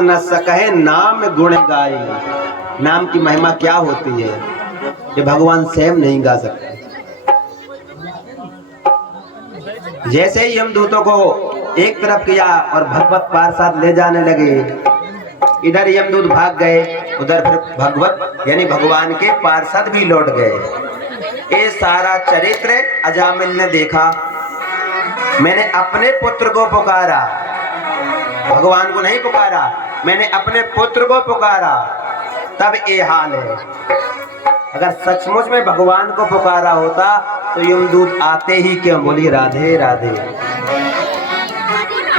न सकहे नाम गुण गाए। नाम की महिमा क्या होती है ये भगवान स्वयं नहीं गा सकते। जैसे ही यमदूतों को एक तरफ किया और भगवत पार्षद ले जाने लगे, इधर यमदूत भाग गए, उधर फिर भगवत यानी भगवान के पार्षद भी लौट गए। ये सारा चरित्र अजामिल ने देखा। मैंने अपने पुत्र को पुकारा, भगवान को नहीं पुकारा, मैंने अपने पुत्र को पुकारा, तब ये हाल है। अगर सचमुच में भगवान को पुकारा होता तो यमदूत आते ही क्यों? बोली राधे राधे।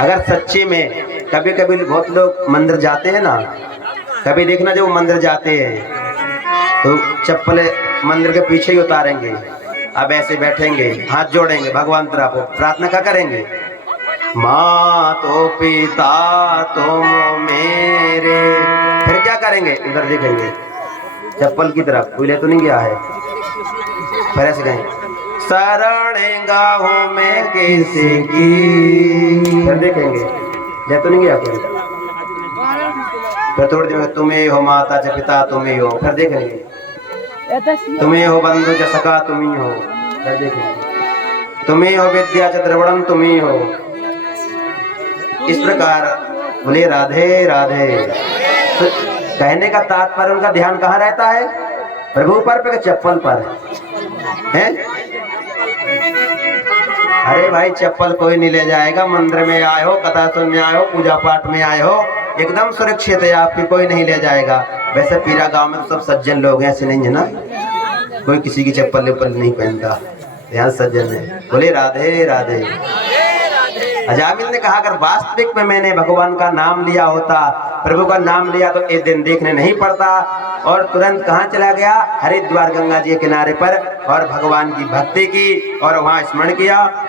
अगर सच्ची में कभी कभी बहुत लोग मंदिर जाते हैं ना, कभी देखना जब वो मंदिर जाते हैं तो चप्पल मंदिर के पीछे ही उतारेंगे, अब ऐसे बैठेंगे, हाथ जोड़ेंगे, भगवान तरफ प्रार्थना क्या करेंगे? माँ तो पिता तुम मेरे। फिर क्या करेंगे? उधर देखेंगे चप्पल की तरफ, कोई ले तो नहीं गया है। फिर ऐसे कहेंगे शरण गाहूं मैं किसी की। फिर देखेंगे ले तो नहीं गया कोई। फिर थोड़ी देर में तुम्हें हो माता च पिता तुम्हें हो। फिर देखेंगे तुम्हें हो बंधु च सखा तुम्ही हो। फिर देखेंगे तुम्हें हो विद्या च द्रविड़म तुम्ही हो। इस प्रकार बोले राधे राधे। तो कहने का तात्पर्य उनका ध्यान कहाँ रहता है? प्रभु पर पे चप्पल पर है। अरे भाई चप्पल कोई नहीं ले जाएगा। मंदिर में आए हो, कथा सुनने आए हो, पूजा पाठ में आए हो, एकदम सुरक्षित है आपकी, कोई नहीं ले जाएगा। वैसे पीरा गांव में तो सब सज्जन लोग हैं, ऐसे नहीं है ना, कोई किसी की चप्पल नहीं पहनता, यहाँ सज्जन है। बोले राधे राधे। अजामिल ने कहा अगर वास्तविक में मैंने भगवान का नाम लिया होता, प्रभु का नाम लिया तो एक दिन देखने नहीं पड़ता। और तुरंत कहाँ चला गया? हरिद्वार गंगा जी के किनारे पर, और भगवान की भक्ति की और वहां स्मरण किया।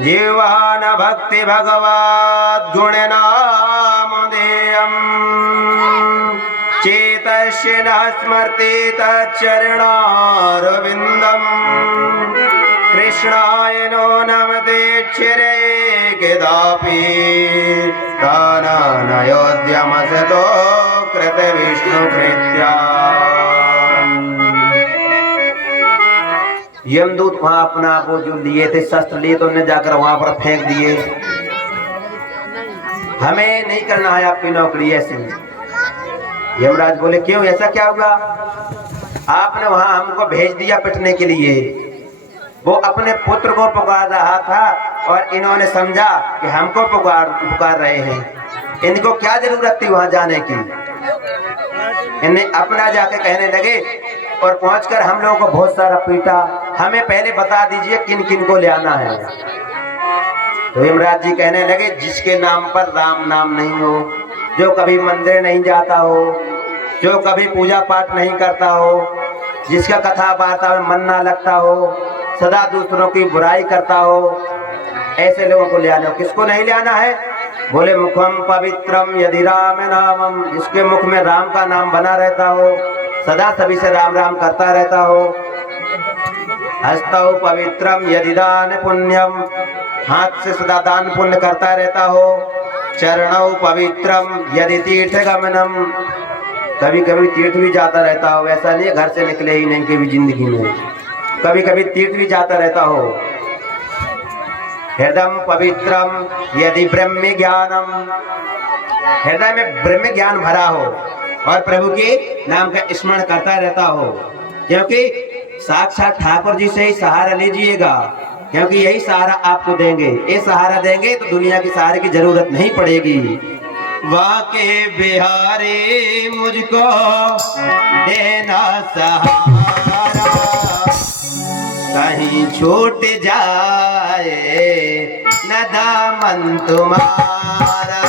जीवान भक्ति भगवत गुण नाम देयम चेतस्य न स्मरति तच्चरणारविंदम कृष्णाय नो नमते चिरे कदापि तानानयोद्यमसतो कृत विष्णु कृत्या। यमदूत वहां अपना वो जो लिए थे शस्त्र लिए तो उन्हें जाकर वहां पर फेंक दिए। हमें नहीं करना है आपकी नौकरी ऐसी। यमराज बोले क्यों, ऐसा क्या हुआ? आपने वहां हमको भेज दिया पिटने के लिए। वो अपने पुत्र को पुकार रहा था और इन्होंने समझा कि हमको पुकार रहे हैं। इनको क्या जरूरत थी वहां जाने की? इन्हें अपना जाके कहने लगे और पहुंचकर हम लोगों को बहुत सारा पीटा। हमें पहले बता दीजिए किन किन को ले आना है। तो यमराज जी कहने लगे जिसके नाम पर राम नाम नहीं हो, जो कभी मंदिर नहीं जाता हो, जो कभी पूजा पाठ नहीं करता हो, जिसका कथा वार्ता में मन ना लगता हो, सदा दूसरों की बुराई करता हो, ऐसे लोगों को ले आना। किसको नहीं ले आना है? बोले मुखम पवित्रम यदि राम नामम, जिसके मुख में राम का नाम बना रहता हो, सदा सभी से राम राम करता रहता हो। हस्तौ पवित्रम यदि दान पुण्यम, हाथ से सदा दान पुण्य करता रहता हो। चरणौ पवित्रम यदि तीर्थ गमनम, कभी कभी तीर्थ भी जाता रहता हो। ऐसा नहीं घर से निकले ही नहीं कभी जिंदगी में, कभी कभी तीर्थ भी जाता रहता हो। हृदय पवित्रम यदि ब्रह्म ज्ञानम, हृदय में ब्रह्म ज्ञान भरा हो और प्रभु के नाम का स्मरण करता रहता हो। क्योंकि साक्षात ठाकुर जी से ही सहारा लीजिएगा, क्योंकि यही सहारा आपको देंगे। ये सहारा देंगे तो दुनिया की सहारे की जरूरत नहीं पड़ेगी। वाके बिहारी मुझको देना सहारा, कहीं छूट जाए न दामन तुम्हारा,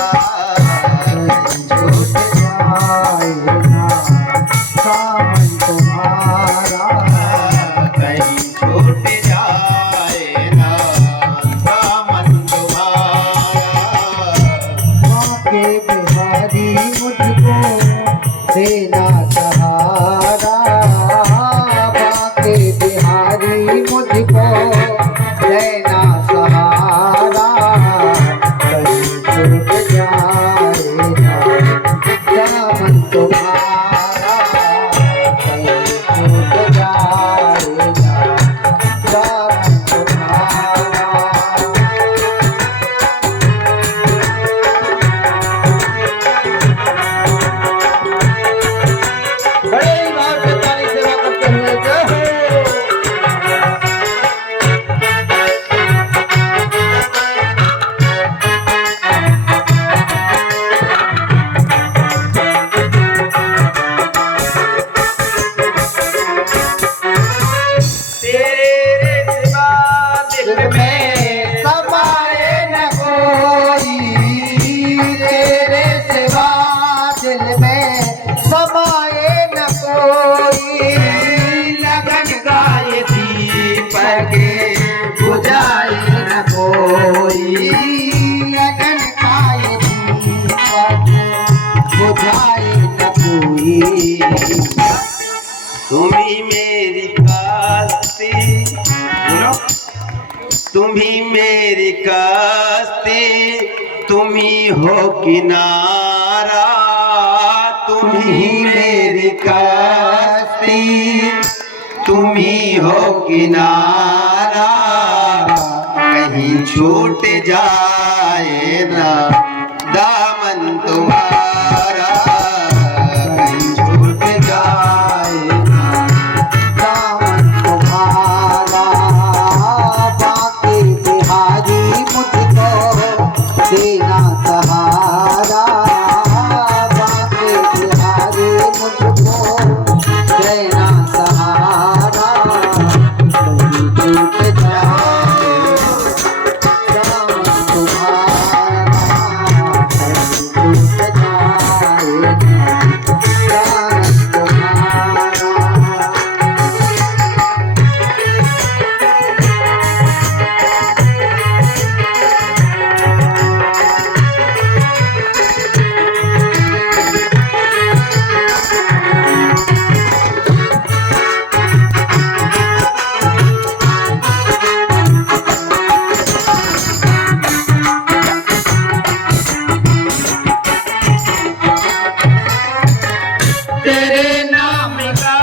छूट जाए न दामन तुम्हारा, कहीं छूट जाए न दामन तुम्हारा। वाके बिहारी मुझको देना सहारा, वाके बिहारी मुझको देना सहारा, कहीं छूट जाए न दामन तुम्हारा कहीं छूट जाएगा, दामन तुम्हारा। बड़े ही भाव से ताली सेवा करते हुए जय हो। दिल में समाए न कोई, तेरे सिवा दिल में समाए न कोई। लगन का ये दीपक बुझाए न कोई, लगन का ये दीपक बुझाए न कोई। तुम्ही मेरी कास्ती, तुम्ही मेरी कास्ती, तुम्ही हो किनारा, तुम्ही मेरी कास्ती, तुम्ही हो किनारा। कहीं छूट जाए ना दामन तुम्हारा, कहीं छूट जाए ना दामन तुम्हारा। बाकी बिहारी मुझको देना सहारा, बाकी बिहारी मुझको देना सहारा। कहीं छूट जाए दामन तुम्हारा, कहीं छूट जाए दामन तुम्हारा। तेरे नाम का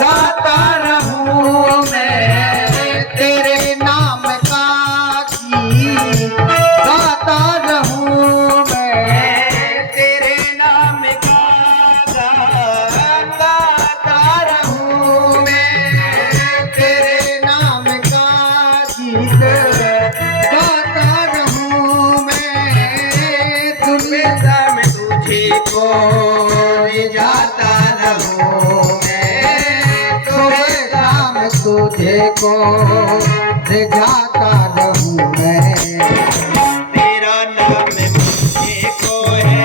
गाता रहूं मैं, तेरे नाम का गीत गाता रहूं मैं। तेरे नाम का गाता रहूं मैं, तेरे नाम का गीत गाता रहूं मैं। हमेशा मैं तुझे को जाता रहूं मैं, तुम्हें काम तुझे को रिझाता रहूं मैं। तेरा नाम मुझे को है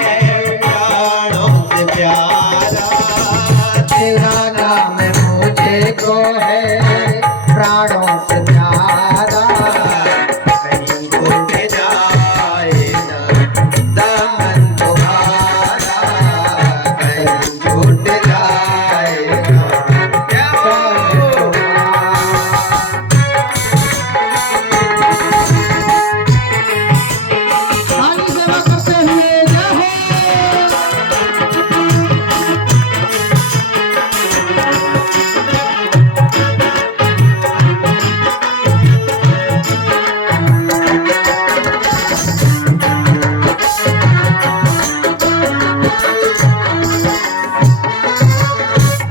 प्राणों से प्यारा, तेरा नाम मुझे को है प्राणों से प्यारा। कहीं छूट जाए ना दामन तुम्हारा, कहीं छूट जाए ना दामन तुम्हारा। ताली सेवा करते हुए जय हो।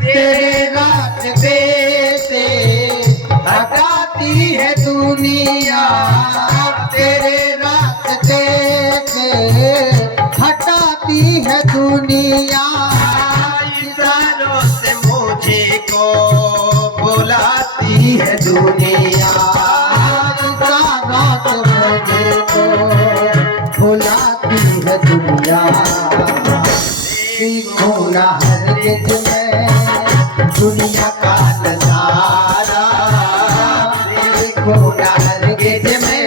तेरे रास्ते से हटाती है दुनिया, तेरे रास्ते से हटाती है दुनिया। इशारों से मुझे को बुलाती है दुनिया, रात मुझे को भुलाती है दुनिया। सीखो ना हरगिज़ में दुनिया का नजारा, सीखो ना हरगिज़ में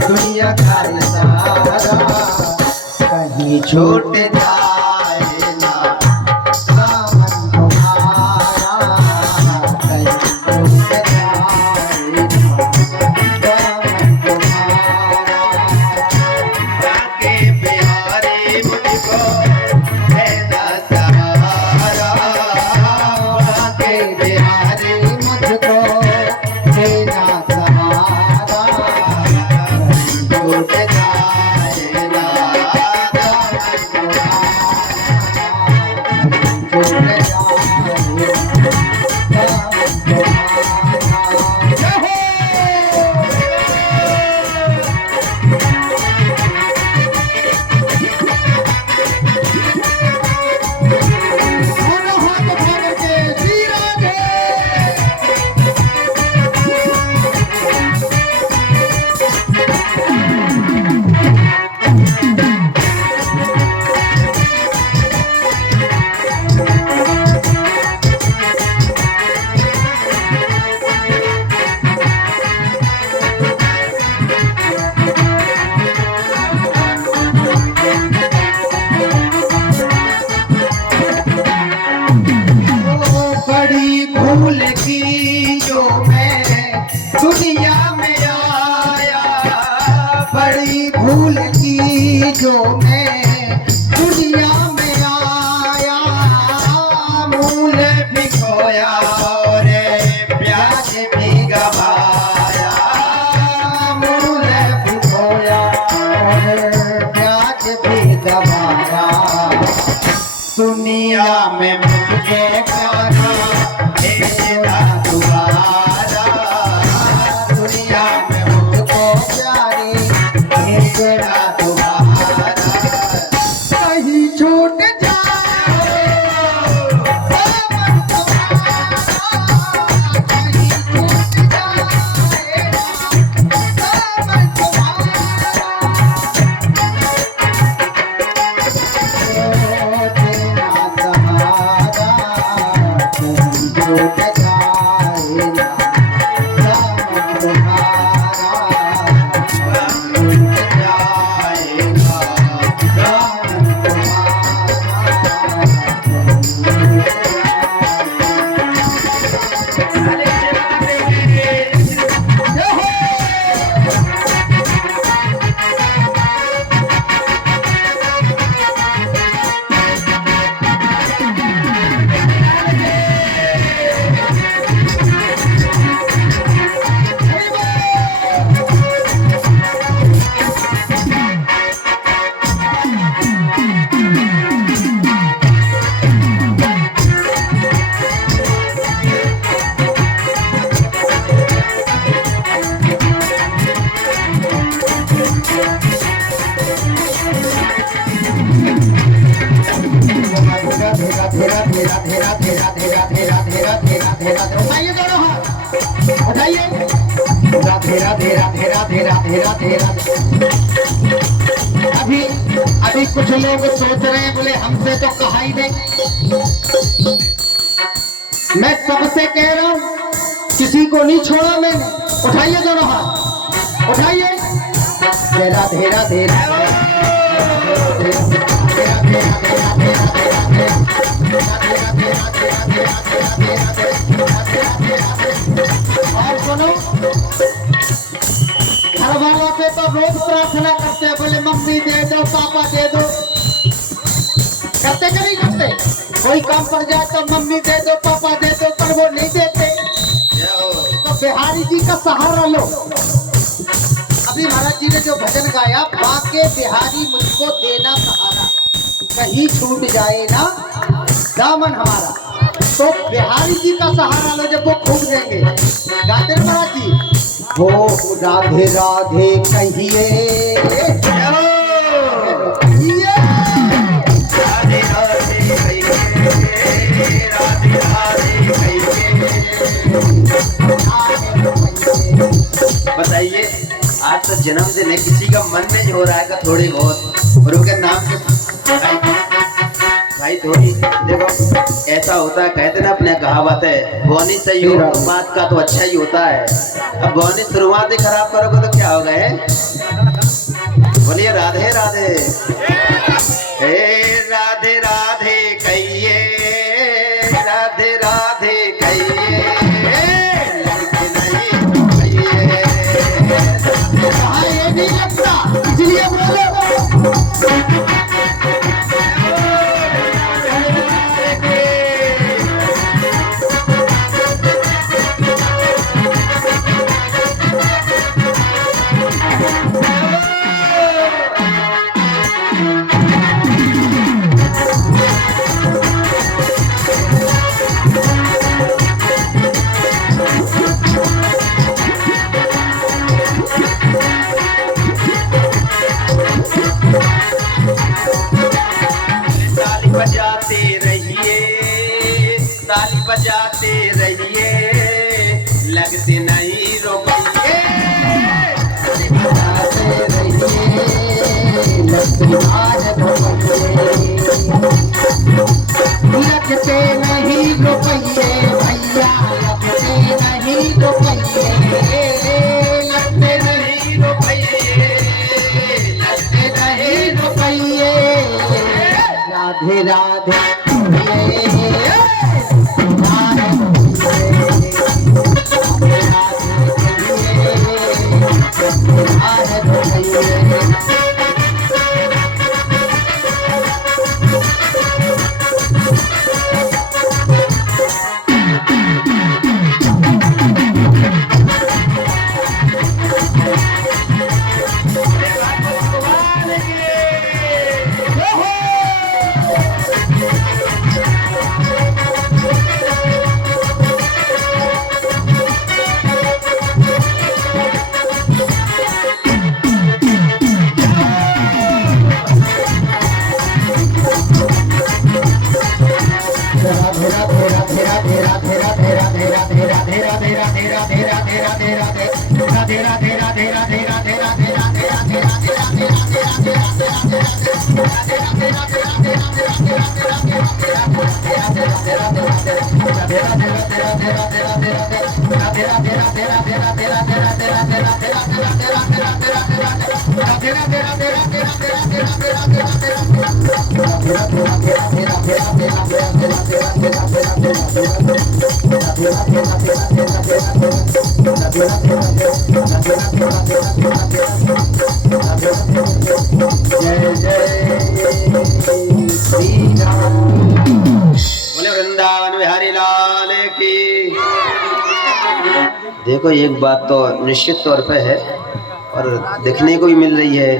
दुनिया का नजारा। कहीं छूट जाए ना दामन तुम्हारा, कहीं छूट जाए ना दामन तुम्हारा। के प्यारे दुनिया में मुझे प्यारा भेजना तुम्हारा, दुनिया में मुझको प्यारी भेजना तुम्हारा, कहीं छूट जाए दामन तुम्हारा, कहीं छूट जाए दामन तुम्हारा। अभी कुछ लोग सोच रहे हैं बोले हमसे तो कहा ही नहीं। मैं सबसे कह रहा हूं किसी को नहीं छोड़ा मैंने। उठाइए दोनों हाथ, उठाइए। राधे राधे और सुनो, घर वालों से तो रोज प्रार्थना करते हैं बोले मम्मी दे दो पापा दे दो, करते कि नहीं करते? कोई काम पर जाए तो मम्मी दे दो पापा दे दो, पर वो नहीं देते। तो बिहारी जी का सहारा लो। अभी महाराज जी ने जो भजन गाया, बाके बिहारी मुझको देना सहारा, कहीं छूट जाए ना दामन हमारा। तो बिहारी जी का सहारा लो, जब वो खूब देंगे। गाते हैं महाराज जी, हो राधे राधे कहिए, बताइए, आज तो जन्मदिन है, किसी का मन में हो रहा है का थोड़ी बहुत और उनके नाम के भाई थोड़ी देखो, ऐसा होता है, कहते ना अपने कहावत है, बोनी सही हो तो बात का तो अच्छा ही होता है। अब बोनी शुरुआत ही खराब करोगे तो क्या होगा? बोलिए राधे राधे, हे राधे राधे कहिए, राधे राधे कहिए, लड़के नहीं कहिए। हाँ, ये नहीं लगता, इसलिए बोलो। बजाते रहिए, ताली बजाते रहिए, लगते नहीं रुपये, लगते नहीं रुपये भैया, लगते नहीं रुपये, लगते नहीं रुपये, लगते नहीं रुपये। राधे राधे बोले वृंदावन बिहारी लाल की। देखो एक बात तो निश्चित तौर पे है और देखने को भी मिल रही है,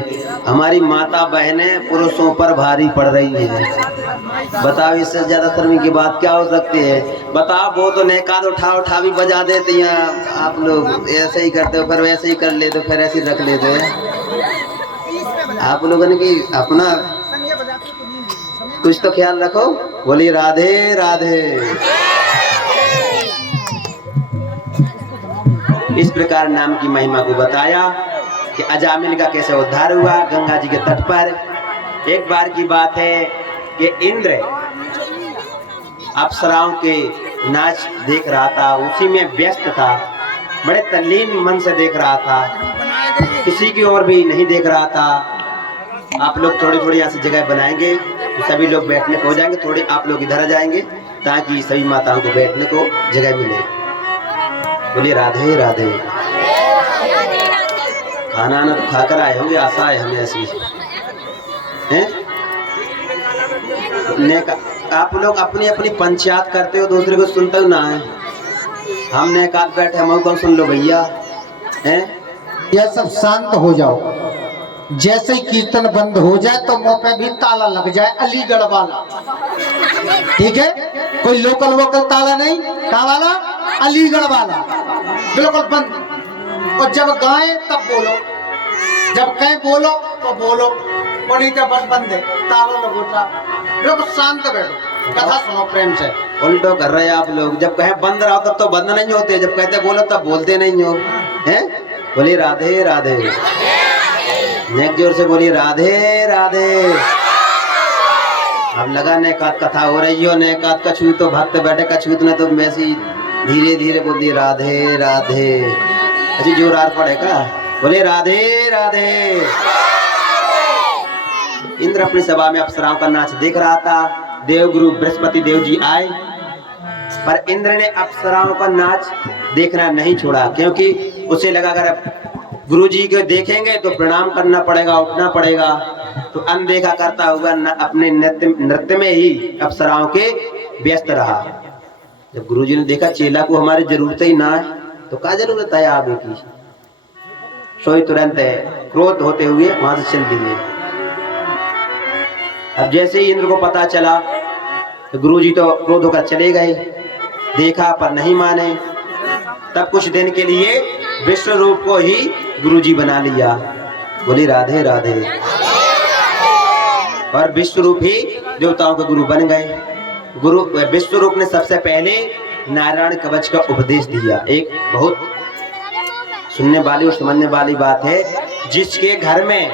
हमारी माता बहनें पुरुषों पर भारी पड़ रही हैं। बताओ इससे ज्यादा शर्म की बात क्या हो सकती है? बताओ वो तो नेकाद उठा भी बजा देती हैं, आप लोग ऐसे ही करते हो, फिर वैसे ही कर लेते हो, फिर ऐसे ही रख लेते हो। आप लोगों ने कि अपना कुछ तो ख्याल रखो। बोली राधे राधे। इस प्रकार नाम की महिमा को बताया कि अजामिल का कैसे उद्धार हुआ गंगा जी के तट पर। एक बार की बात है कि इंद्र अप्सराओं के नाच देख रहा था, उसी में व्यस्त था, बड़े तल्लीन मन से देख रहा था, किसी की ओर भी नहीं देख रहा था। आप लोग थोड़ी थोड़ी यहाँ से जगह बनाएंगे तो सभी लोग बैठने को हो जाएंगे, थोड़ी आप लोग इधर आ जाएंगे ताकि सभी माताओं को बैठने को जगह मिले। बोलिए राधे राधे। खाना ना तो खाकर आए होंगे, आशा है हमें ऐसी हैं। आप लोग अपनी अपनी पंचायत करते हो, दूसरे को सुनते हो ना है। हमने एक आध बैठे, हम कौन सुन लो भैया हैं। यह सब शांत हो जाओ। जैसे ही कीर्तन बंद हो जाए तो मुंह पे भी ताला लग जाए, अलीगढ़ वाला, ठीक है? कोई लोकल वोकल ताला नहीं, कहाँ वाला? अलीगढ़ वाला, बिल्कुल बंद। और जब गाए तब बोलो, जब कहें बोलो तो बोलो, वो नहीं तो बस बंद है, ताला लगोटा, बिल्कुल शांत बैठो, कथा सुनो प्रेम से। उल्टो कर रहे हैं आप लोग, जब कहें बंद रहो तब तो बंद नहीं होते, जब कहते बोलो तब बोलते नहीं हो हैं। बोलिए राधे राधे। नेक जोर से बोलिए राधे राधे। अब लगा नेकात कथा हो रही हो, नेकात का छूत तो भक्त बैठे का छूत ने तो वैसी धीरे धीरे बोल दिए राधे राधे। अच्छी जोरार पड़ेगा। बोले राधे राधे। इंद्र अपनी सभा में अप्सराओं का नाच देख रहा था। देवगुरु बृहस्पति देव जी आए, पर इंद्र ने अप्सराओं का नाच देखना नहीं छोड़ा, क्योंकि उसे लगा अगर गुरु जी को देखेंगे तो प्रणाम करना पड़ेगा, उठना पड़ेगा, तो अनदेखा करता हुआ अपने नृत्य में ही अप्सराओं के व्यस्त रहा। जब गुरु जी ने देखा चेला को हमारी जरूरत ही ना है तो क्या जरूरत है आगे की, सोई तुरंत क्रोध होते हुए वहां से चल दिए। अब जैसे ही इंद्र को पता चला तो गुरु जी तो क्रोध होकर चले गए, देखा पर नहीं माने। तब कुछ दिन के लिए विश्व रूप को ही गुरु जी बना लिया। बोली राधे राधे। और विश्व रूप ही देवताओं के गुरु बन गए। गुरु विश्व रूप ने सबसे पहले नारायण कवच का उपदेश दिया। एक बहुत सुनने वाली और समझने वाली बात है, जिसके घर में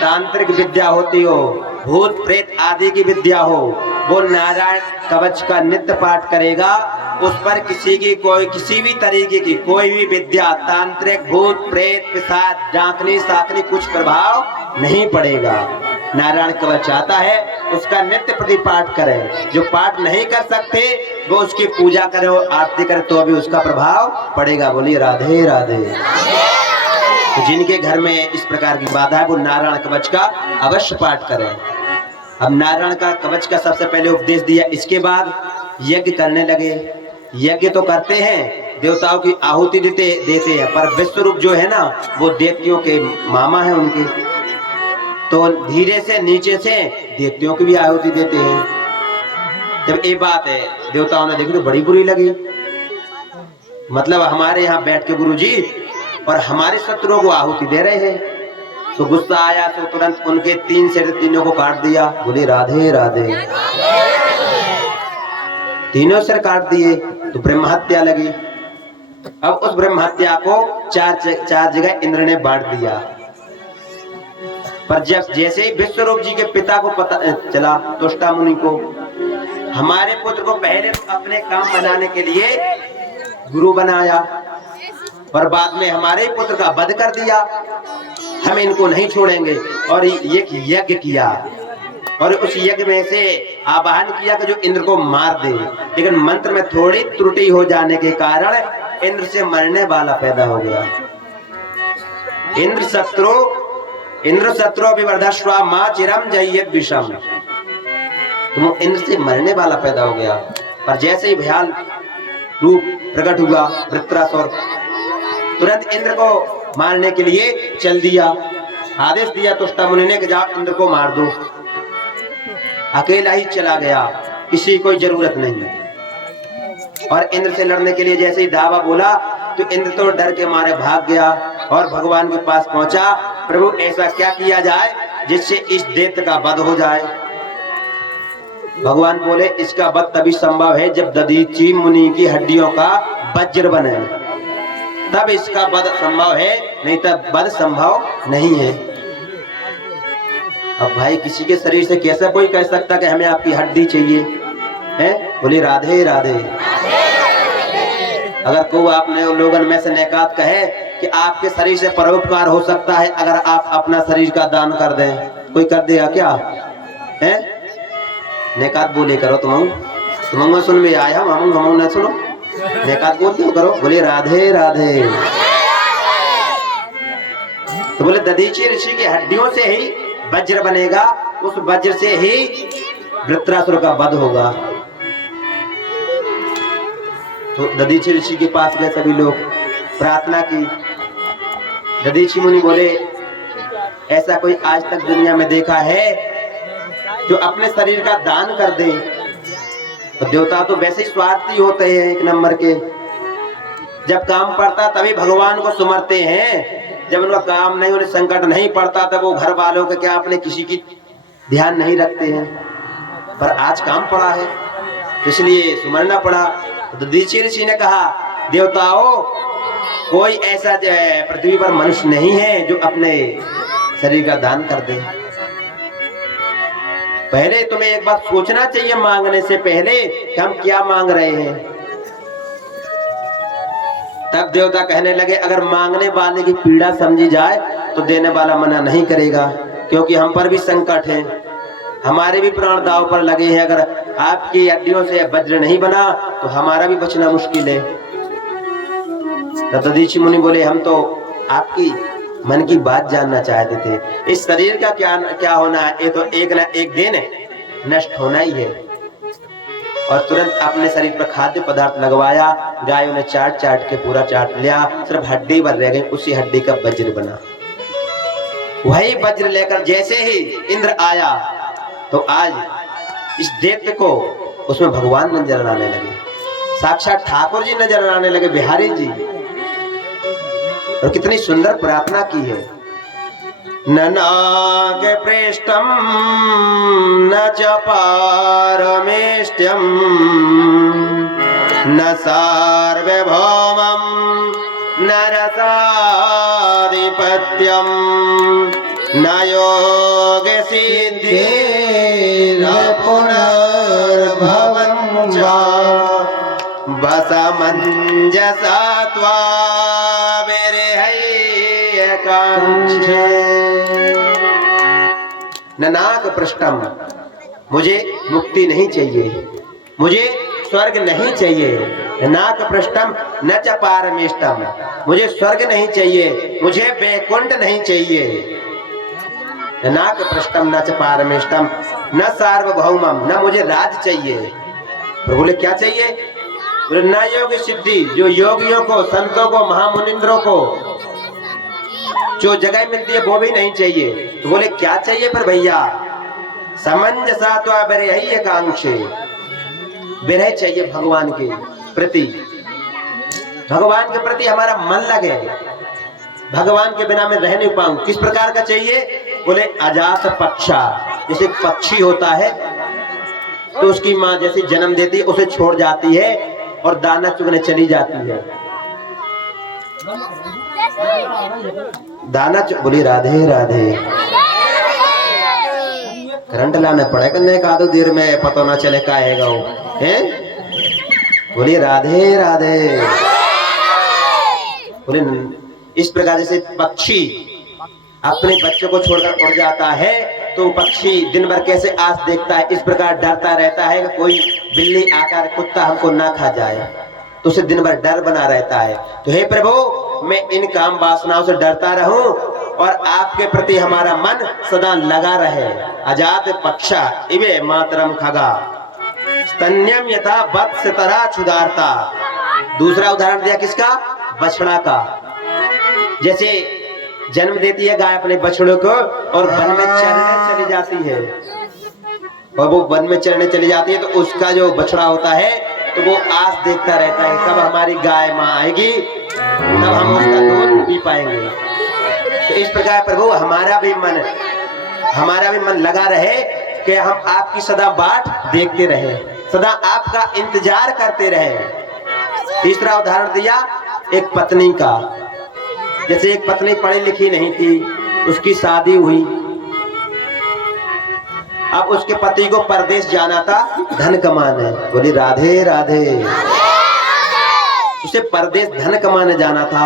तांत्रिक विद्या होती हो, भूत प्रेत आदि की विद्या हो, वो नारायण कवच का नित्य पाठ करेगा। उस पर किसी की कोई किसी भी तरीके की कोई भी विद्या, तांत्रिक, भूत प्रेत, पिशाच, जांकनी साकनी कुछ प्रभाव नहीं पड़ेगा। नारायण कवच आता है उसका नित्य प्रति पाठ करें। जो पाठ नहीं कर सकते वो उसकी पूजा करे और आरती करे तो भी उसका प्रभाव पड़ेगा। बोलिए राधे राधे। तो जिनके घर में इस प्रकार की बाधा है वो नारायण कवच का अवश्य पाठ करें। अब नारायण का कवच का सबसे पहले उपदेश दिया, इसके बाद यज्ञ करने लगे। यज्ञ तो करते हैं, देवताओं की आहुति देते हैं, पर विश्वरूप जो है ना वो देवतियों के मामा है उनके, तो धीरे से नीचे से देवतियों की भी आहुति देते हैं। जब ये बात है देवताओं ने देखी तो बड़ी बुरी लगी। मतलब हमारे यहाँ बैठ के गुरु जी और हमारे शत्रुओं को आहुति दे रहे हैं, तो गुस्सा आया तो तुरंत उनके 3 सिर तीनों को काट दिया। बोले राधे राधे। तीनों सिर काट दिए तो ब्रह्म हत्या लगी। अब उस ब्रह्म हत्या को चार जगह इंद्र ने बांट दिया। पर जब जैसे ही विश्वरूप जी के पिता को पता चला, तुष्टा मुनि को, हमारे पुत्र को पहले अपने काम बनाने के लिए गुरु बनाया और बाद में हमारे पुत्र का वध कर दिया, हम इनको नहीं छोड़ेंगे। और एक यज्ञ किया और उस यज्ञ में से आवाहन किया कि जो इंद्र को मार दे, लेकिन मंत्र में थोड़ी त्रुटि हो जाने के कारण इंद्र से मरने वाला पैदा हो गया। इंद्र शत्रु विवर्धस्वा मां चिरम जयेत विषम, तो इंद्र से मरने वाला पैदा हो गया। पर जैसे ही भयाल रूप प्रकट हुआ वृत्रासुर, तुरंत इंद्र को मारने के लिए चल दिया। आदेश दिया तुष्टा मुनि ने कि जाओ इंद्र को मार दो। अकेला ही चला गया, किसी कोई जरूरत नहीं। और इंद्र से लड़ने के लिए जैसे ही धावा बोला तो इंद्र तो डर के मारे भाग गया और भगवान के पास पहुंचा। प्रभु ऐसा क्या किया जाए जिससे इस दैत्य का वध हो जाए? भगवान बोले इसका वध तभी संभव है जब दधीचि मुनि की हड्डियों का वज्र बने, तब इसका वध संभव है, नहीं तब वध संभव नहीं है। अब भाई किसी के शरीर से कैसा कोई कह सकता कि हमें आपकी हड्डी चाहिए है? बोले राधे राधे। अगर कोई आपने लोगन में से नेकात कहे कि आपके शरीर से परोपकार हो सकता है अगर आप अपना शरीर का दान कर दें, कोई कर देगा क्या है? नेकात बोले करो तुम सुन में आया हम नहीं सुनो, नेकात बोलते हो करो। बोले राधे राधे। तो बोले दधीचि ऋषि की हड्डियों से ही वज्र बनेगा, उस वज्र से ही वृत्रासुर का वध होगा। तो दधीचि ऋषि के पास गए सभी लोग, प्रार्थना की। दधीचि मुनि बोले ऐसा कोई आज तक दुनिया में देखा है जो अपने शरीर का दान कर दे? तो देवता तो वैसे ही स्वार्थी होते हैं, एक नंबर के। जब काम पड़ता तभी भगवान को सुमरते हैं, जब उनका काम नहीं, उन्हें संकट नहीं पड़ता तब वो घर वालों का क्या अपने किसी की ध्यान नहीं रखते हैं। पर आज काम पड़ा है इसलिए सुमरना पड़ा। तो दधीचि ऋषि ने कहा देवताओं, कोई ऐसा पृथ्वी पर मनुष्य नहीं है जो अपने शरीर का दान कर दे। पहले तुम्हें एक बात सोचना चाहिए मांगने से पहले कि हम क्या मांग रहे हैं। तब देवता कहने लगे अगर मांगने वाले की पीड़ा समझी जाए तो देने वाला मना नहीं करेगा, क्योंकि हम पर भी संकट है, हमारे भी प्राण दांव पर लगे हैं। अगर आपकी हड्डियों से वज्र नहीं बना तो हमारा भी बचना मुश्किल है। दधीचि मुनि बोले हम तो आपकी मन की बात जानना चाहते थे। इस शरीर का क्या होना है, ये तो एक ना एक दिन नष्ट होना ही है। और तुरंत अपने शरीर पर खाद्य पदार्थ लगवाया, गायों ने चाट के पूरा चाट लिया, सिर्फ हड्डी बन रह गई, उसी हड्डी का वज्र बना। वही वज्र लेकर जैसे ही इंद्र आया तो आज इस दैत्य को उसमें भगवान नजर आने लगे, साक्षात ठाकुर जी नजर आने लगे, बिहारी जी। और कितनी सुंदर प्रार्थना की है। ननाग पृष्ठम न च पारमेष्ट्यम न सार्वभौमं न रसाधिपत्यम न योग सिद्धि न पुनर्भवं च बसमंजसा त्वा ननाक पृष्ठम, मुझे मुक्ति नहीं चाहिए, मुझे स्वर्ग नहीं चाहिए। नाक पृष्ठम न च पारमेष्टम, मुझे स्वर्ग नहीं चाहिए, मुझे वैकुंठ नहीं चाहिए। नाक पृष्ठम न च पारमेष्टम न सार्वभौमम, न मुझे राज चाहिए। तो बोले क्या चाहिए? बोले न योग सिद्धि, जो योगियों को, संतों को, महामुनिंद्रों को जो जगह मिलती है वो भी नहीं चाहिए। तो बोले क्या चाहिए पर भैया? समंजसा त्वा बिरहि एकांक्षे, विरह चाहिए भगवान के प्रति, भगवान के प्रति हमारा मन लगे, भगवान के बिना मैं रह नहीं पाऊं। किस प्रकार का चाहिए? बोले अजात पक्षा, जैसे पक्षी होता है तो उसकी माँ जैसे जन्म देती है उसे छोड़ जाती है और दाना चुगने चली जाती है। बोली राधे राधे। करंट लाना पड़ेगा नहीं का दो देर में पता ना चले का है वो हैं। बोली राधे राधे। बोले इस प्रकार जैसे पक्षी अपने बच्चों को छोड़कर उड़ जाता है तो पक्षी दिन भर कैसे आस देखता है, इस प्रकार डरता रहता है कि कोई बिल्ली आकर कुत्ता हमको ना खा जाए, तो उसे दिन भर डर बना रहता है। तो हे प्रभु मैं इन काम वासनाओं से डरता रहूं और आपके प्रति हमारा मन सदा लगा रहे। अजात पक्षा इवे मातरम खगा स्तन्यम यथा वत्स तरह क्षुधारता। दूसरा उदाहरण दिया किसका? बछड़ा का। जैसे जन्म देती है गाय अपने बछड़ों को और वन में चरने चली जाती है, और वो वन में चरने चली जाती है तो उसका जो बछड़ा होता है तो वो आस देखता रहता है कब हमारी गाय माँ आएगी तब हम उसका दूध पी पाएंगे। तो इस प्रकार प्रभु हमारा भी मन लगा रहे कि हम आपकी सदा बाट देखते रहे, सदा आपका इंतजार करते रहे। तीसरा उदाहरण दिया एक पत्नी का। जैसे एक पत्नी पढ़ी लिखी नहीं थी, उसकी शादी हुई, अब उसके पति को परदेश जाना था धन कमाने। बोली राधे राधे। उसे परदेश धन कमाने जाना था।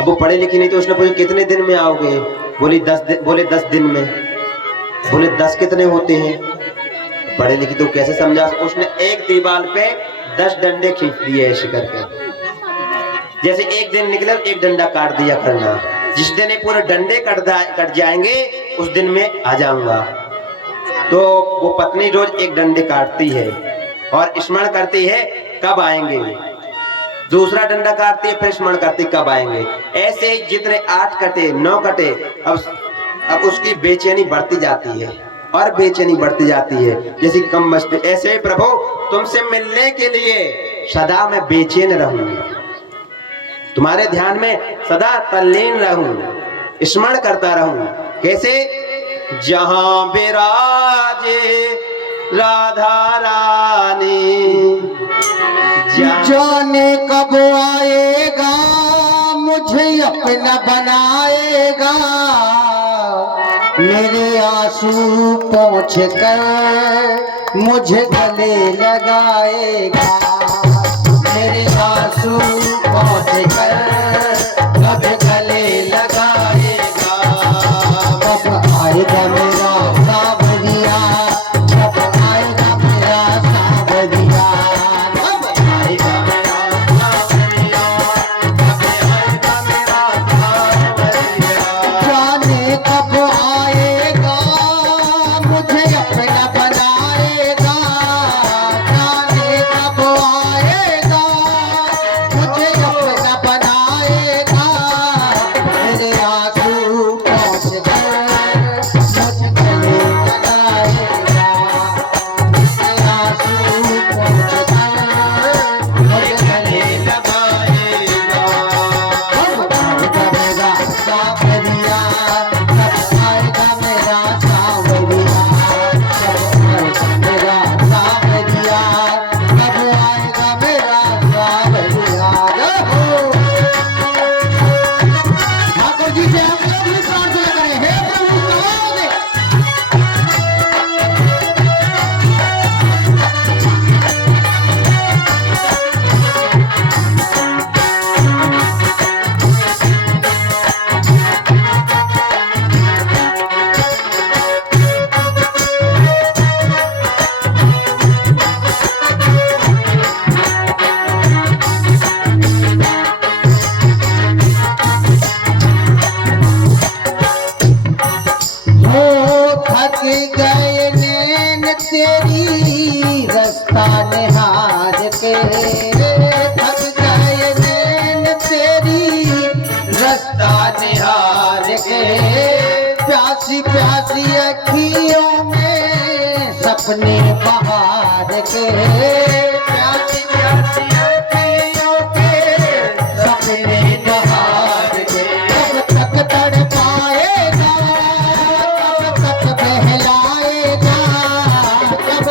अब वो पढ़ी लिखी नहीं तो उसने पूछा कितने दिन में आओगे? बोली 10 दिन। बोले 10 दिन में। बोले 10 कितने होते हैं? पढ़े लिखी तो कैसे समझा? उसने एक दीवार पे 10 डंडे खींच दिए ऐसे करके। जैसे एक दिन निकले एक डंडा काट दिया करना, जिस दिन ये पूरे डंडे कट जाएंगे उस दिन में आ जाऊंगा। तो वो पत्नी रोज एक डंडे काटती है और स्मरण करती है कब आएंगे, दूसरा डंडा काटती है फिर स्मरण करती कब आएंगे। ऐसे ही जितने 8 कटे 9 कटे अब उसकी बेचैनी बढ़ती जाती है और बेचैनी बढ़ती जाती है। जैसे कम बचते ऐसे प्रभु तुमसे मिलने के लिए सदा मैं बेचैन रहूं, तुम्हारे ध्यान में सदा तल्लीन रहूं, स्मरण करता रहूं। कैसे? जहां विराजे राधा रानी जाने कब आएगा मुझे अपना बनाएगा, मेरे आंसू पोंछ कर मुझे गले लगाएगा, मेरे आंसू पोंछ कर मुझे गले लगाएगा। कब आएगा मेरा सावरिया, कब आएगा मेरा सावरिया, कब आएगा मेरा सावरिया, कब आएगा मेरा सावरिया। जाने कब आएगा मुझे अपना बनाएगा, जाने कब आएगा मुझे अपना बनाएगा, मेरे आंसू पोंछ कर मुझे गले लगाएगा, मेरे आंसू पोंछ कर मुझे गले लगाएगा। कब आएगा मेरा सावरिया, कब आएगा मेरा सावरिया, कब आएगा मेरा सावरिया, कब आएगा मेरा सावरिया। ठाकुर जी से हम लोग भी प्रार्थना करें, हे प्रभु कहो दे। हो थक गए नैन तेरी रास्ता निहार के, थक गए नैन तेरी रास्ता निहार के, प्यासी प्यासी अखियों में सपने बहार के, प्यासी प्यासी अखियों के सपने बहार के। कब तक तड़पाएगा, कब तक बहलाएगा, कब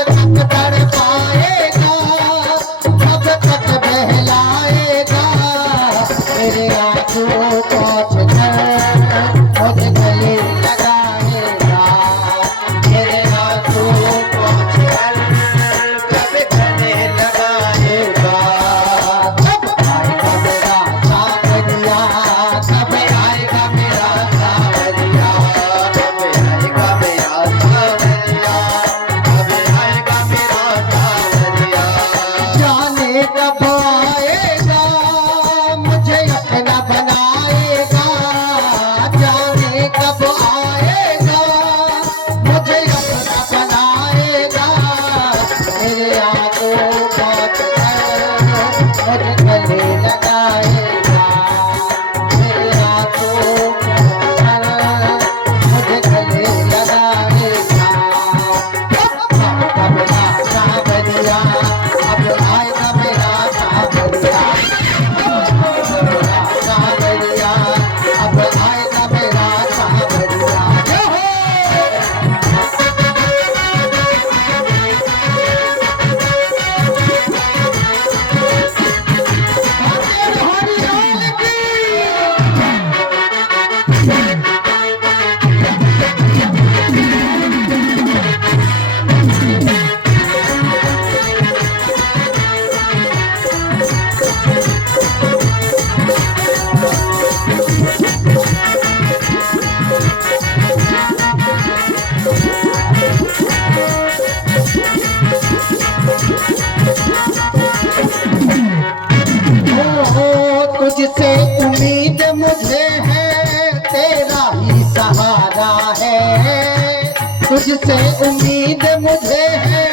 तुझसे उम्मीद मुझे है,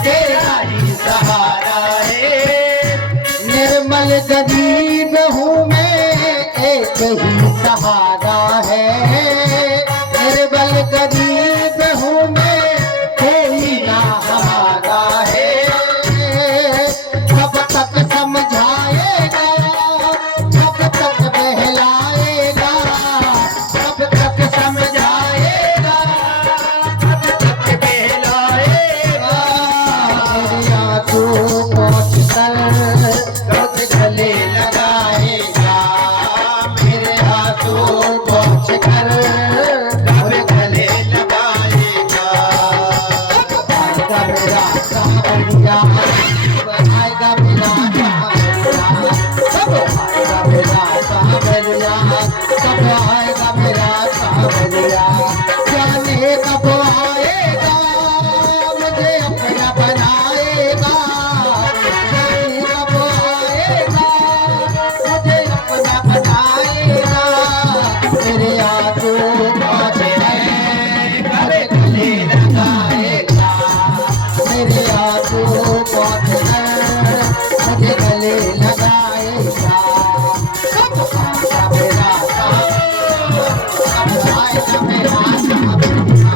तेरा ही सहारा है। निर्मल गरीब हूँ मैं, एक ही सहारा है। निर्मल गरीब हूँ मैं, कोई ना हमारा है। कब तक समझाएगा, कब तक बहलाएगा, कब तक समझाएगा, कब तक बहलाएगा। मेरी आंखों पहुँच कर मुझे गले लगाएगा, मेरे हाथों पहुँच कर मुझे गले लगाएगा। आएगा मेरा सावरिया, आएगा मेरा सावरिया, कब आएगा मेरा सावरिया, कब आएगा मेरा सावरिया। जाने कब आएगा, मुझे अपना बनाएगा। जाने कब आएगा, मुझे अपना बनाएगा। मेरे आंखों पास है, गले लगाएगा। मेरे आंखों पास है, मुझे गले लगाएगा। कब आएगा मेरा सावरिया, कब आएगा मेरा सावरिया,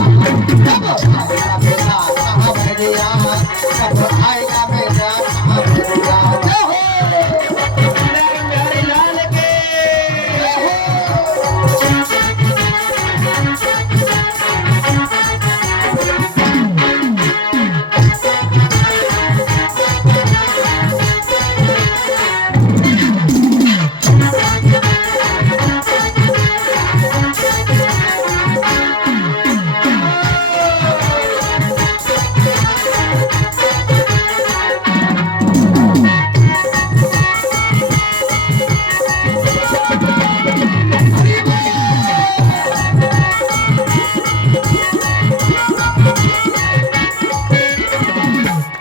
कब आएगा मेरा सावरिया, कब आएगा मेरा सावरिया। जय हो प्यारे लाल के, जय हो।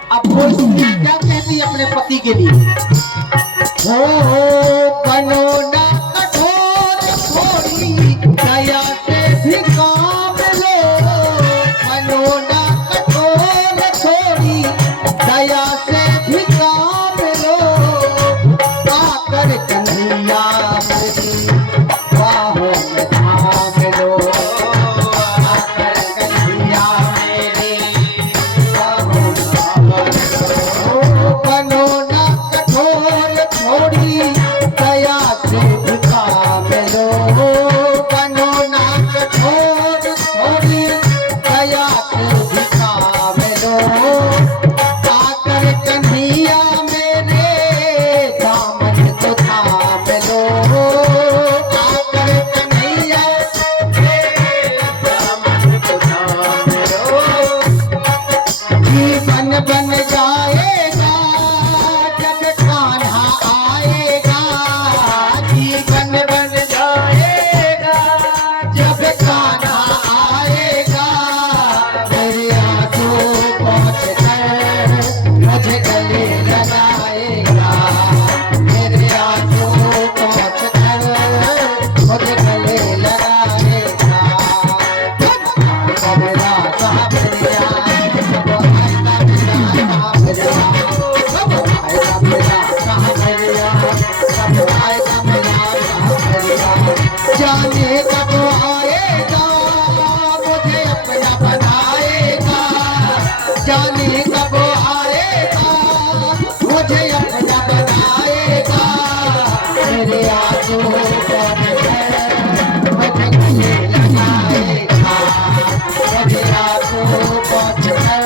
अब कोई स्त्री क्या कहती है अपने पति के लिए? हो बनो ना कठोर थोड़ी, दया से भी काम लो। बनो ना कठोर थोड़ी, दया से भी काम लो। आकर कन्हैया मेरी बाहों में थाम लो। आकर कन्हैया मेरी बाहों में थाम लो। बनो ना कठोर थोड़ी, दया से भी काम लो। बनो ना कठोर थोड़ी, दया से भी काम लो। आकर कन्हैया मेरे दामन को थाम लो। आकर कन्हैया मेरे दामन को थाम लो। जीवन बन जाएगा जब कान्हा आएगा। जीवन बन जाएगा जब कान्हा आएगा। मेरे आंखों पहुँच कर मुझे गले लगाएगा। मेरे आंखों पहुँच कर मुझे गले लगाएगा। कब आएगा मेरा सावरिया, कब आएगा मेरा सावरिया, कब आएगा मेरा सावरिया, कब आएगा मेरा सावरिया। जाने कब आएगा, मुझे अपना बनाएगा। जाने कब आएगा, मुझे अपना बनाएगा। मेरे आंखों पर है, मुझे गले लगाएगा। मेरे आंखों पर है,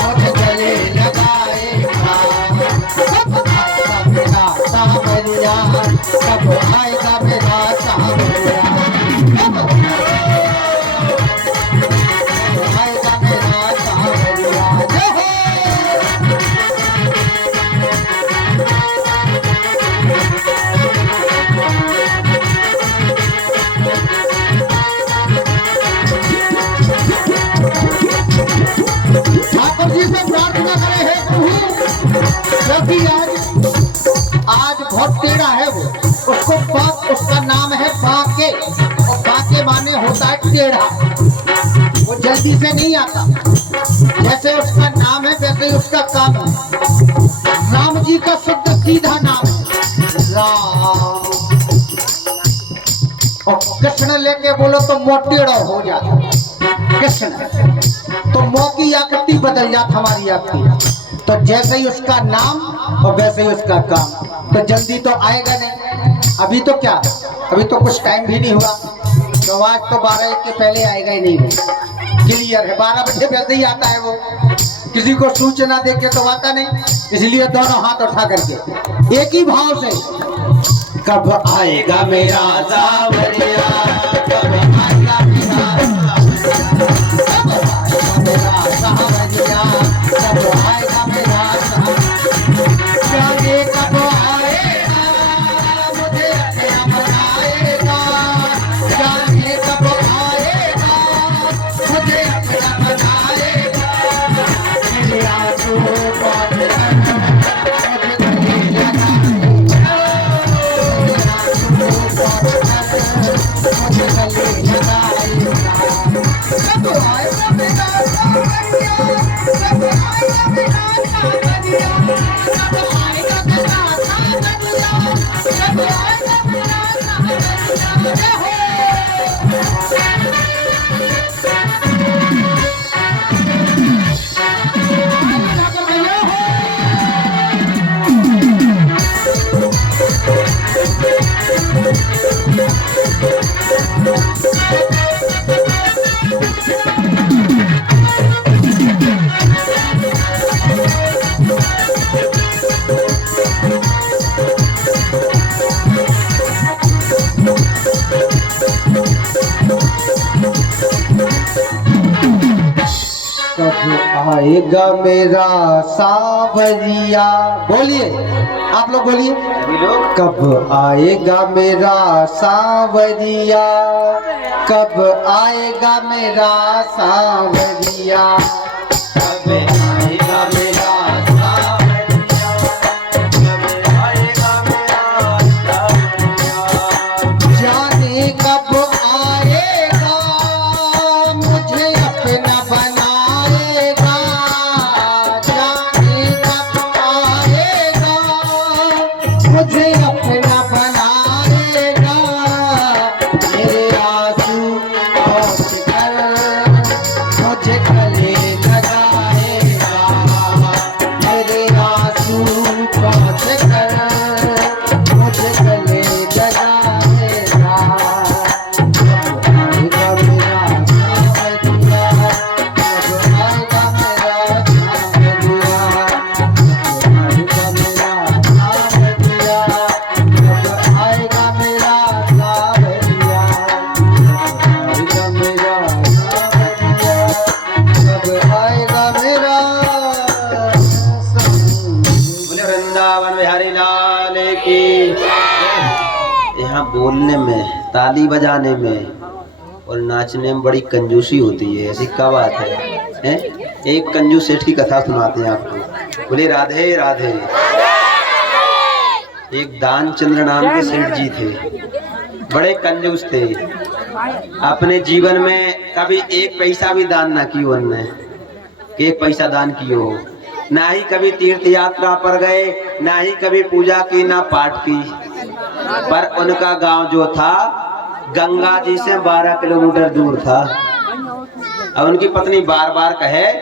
मुझे गले लगाएगा। कब आएगा मेरा सावरिया, कब आएगा मेरा सावरिया, कब आएगा मेरा सावरिया। जय हो ठाकुर जी से प्रार्थना करे है प्रभु, क्योंकि आज बहुत टेढ़ा है वो। उसका नाम है बाके, और बाके माने होता है टेढ़ा। वो जल्दी से नहीं आता। जैसे उसका नाम है वैसे ही उसका काम है। राम जी का शुद्ध सीधा नाम है राम। और कृष्ण लेके बोलो तो मोटेड़ा हो जाता। कृष्ण तो मौ की आकृति बदल जाती हमारी आपकी। तो जैसे ही उसका नाम और वैसे ही उसका काम। तो जल्दी तो आएगा नहीं। अभी तो क्या, अभी तो कुछ टाइम भी नहीं हुआ। तो आज तो 12 के पहले आएगा ही नहीं। क्लियर है, 12 बजे वैसे ही आता है वो। किसी को सूचना दे के तो आता नहीं। इसलिए दोनों हाथ उठा करके एक ही भाव से, कब आएगा मेरा सावरिया, कब आएगा मेरा सावरिया, कब आएगा मेरा जाने कब आएगा, मुझे अपना बनाएगा। जाने कब आएगा, मुझे अपना बनाएगा। मेरे आंसू आएगा मेरा सावरिया। बोलिए, आप लोग बोलिए, कब आएगा मेरा सावरिया, कब आएगा मेरा सावरिया, कब आएगा मेरा सावरिया, कब आएगा मेरा सावरिया। जाने कब आएगा, मुझे अपना बना मुझे अपना बनाएगा। मेरे आंसू पोंछ कर मुझे गले लगाएगा। मेरे आंसू पोंछ कर मुझे गले लगाएगा। कब आएगा मेरा सावरिया, कब आएगा मेरा सावरिया, यहाँ बोलने में, ताली बजाने में और नाचने में बड़ी कंजूसी होती है। ऐसी क्या बात है? एक कंजूस सेठ की कथा सुनाते हैं आपको। बोले राधे राधे। एक दानचंद्र नाम के सेठ जी थे, बड़े कंजूस थे। अपने जीवन में कभी एक पैसा भी दान ना किया उनने, एक पैसा दान कियो हो। ना ही कभी तीर्थ यात्रा पर गए, ना ही कभी पूजा की, ना पाठ की। पर उनका गांव जो था गंगा जी से 12 किलोमीटर दूर था। अब उनकी पत्नी बार बार कहे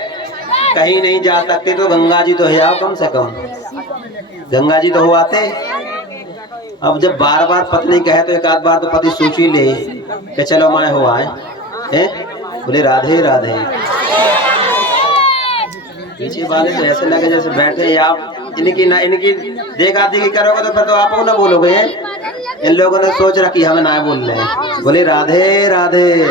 कहीं नहीं जा सकते तो गंगा जी तो है आओ, कम से कम गंगा जी तो हो आते। अब जब बार बार पत्नी कहे तो एक आध बार तो पति सोच ही ले कि चलो मैं हो आए। बोले राधे राधे। पीछे वाले तो ऐसे लगे जैसे बैठे आप इनकी ना इनकी देखा देखी करोगे तो फिर तो आप ना बोलोगे। इन लोगों ने सोच रखी हमें ना बोल रहे। बोले राधे राधे।